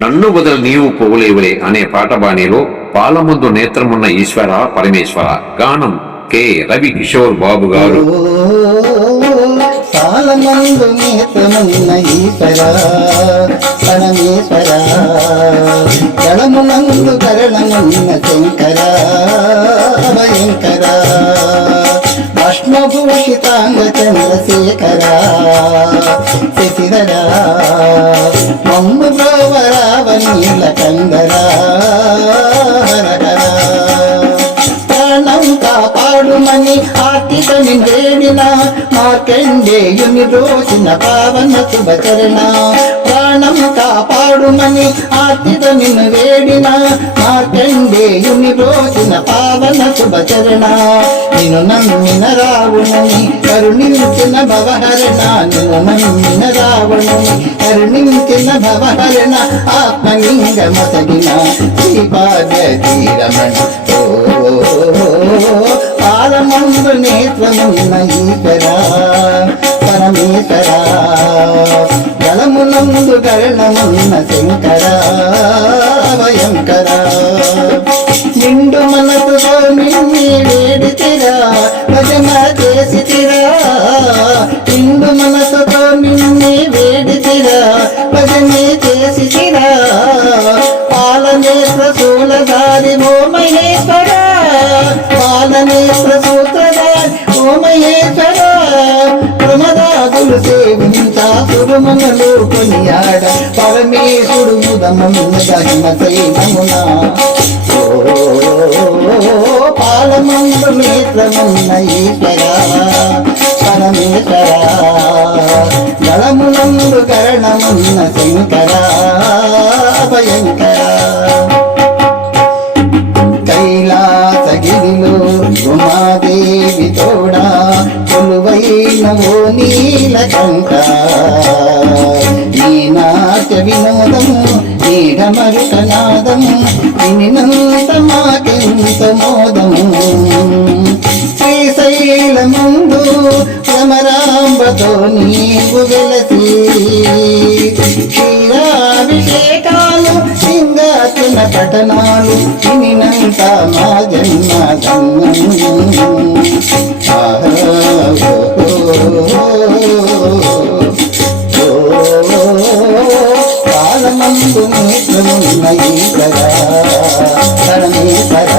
నన్ను వదల నీవు పోవులేవులే అనే పాట బాణీలో పాలముందు నేత్రమున్న ఈశ్వర పరమేశ్వర. గానం కె రవి కిషోర్ బాబు గారు. పాలమందు నేత్రమున్న ఈశ్వర పరమేశ్వర, గళమునందు కరణమున్న శంకర భయంకర, భస్మభూషితాంగ చంద్రశేఖర శశిధర, మమ్ము బ్రోవరావనీల కందర హరహర, ప్రాణం కాపాడుమని ఆర్తిత నిండేడిన మార్కండేయుని రోజున పావన శుభచరణ, ప్రాణం కాపాడుమని ఆర్తిత నిన్ను వేడిన మార్కండేయుని రోజున పావన శుభచరణ, నిన్ను నమ్మిన రావణుని కరుణించిన భవహరణ, నిన్ను నమ్మిన రావణుని కరుణించిన భవహరణ, ఆత్మలింగమసగిన శ్రీపాదరమణ. పాలమందు నేత్రమున్న ఈశ్వర పరమేశ్వర, గళమునందు గరణమున్న శంకర భయంకర, నిండు మనసుతో నిన్నే వేడితిరా భజన చేసితిరా, నిండు మనసుతో నిన్నే వేడితిరా భజనే చేసితిరా, పాలనేత్ర శూలధారి ఓ మహేశ్వర, పాలనేత్ర సూత్రధారి ఓ మహేశ్వర, ప్రమదాదులు సేవించా సురమునలు కొనియాడ పరమేశుడు ముదమమున దహిమ సైనమునా. పాలమందు నేత్రమున్న ఈశ్వర పరమేశ్వర, గళమునందు కరణమున్న శంకర భయంకర, కైలాసగిరిలో ఉమాదేవి తోడా కొలువైన ఓ నీలకంఠ, నీ నాట్య వినోదము నీడమరుకనాదము వినినంత మాకెంత మోదము, శ్రీశైలముందు భ్రమరాంబతో నీవు వెలసి, క్షీరాభిషేకాలు సింగాసన పఠనాలు వినినంత మా జన్మ ధన్యం. పాలమందు నేత్రమున్న ఈశ్వర పరమేశ్వర,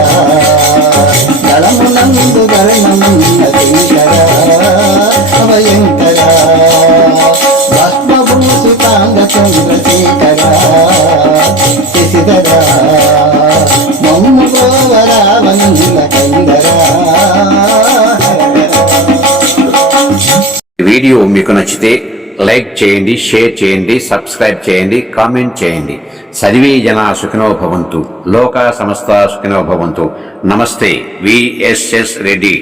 గళమునందు గరణమున్న శంకర భయంకర, భస్మభూషితాంగ చంద్రశేఖర శశిధర, మమ్ము గోవరావనీల కందర. వీడియో మీకు నచ్చితే లైక్ చేయండి, షేర్ చేయండి, సబ్స్క్రైబ్ చేయండి, కామెంట్ చేయండి. సర్వే జనా సుఖినో భవంతు, లోకా సమస్తా సుఖినో భవంతు. నమస్తే, విఎస్ఎస్ రెడ్డి.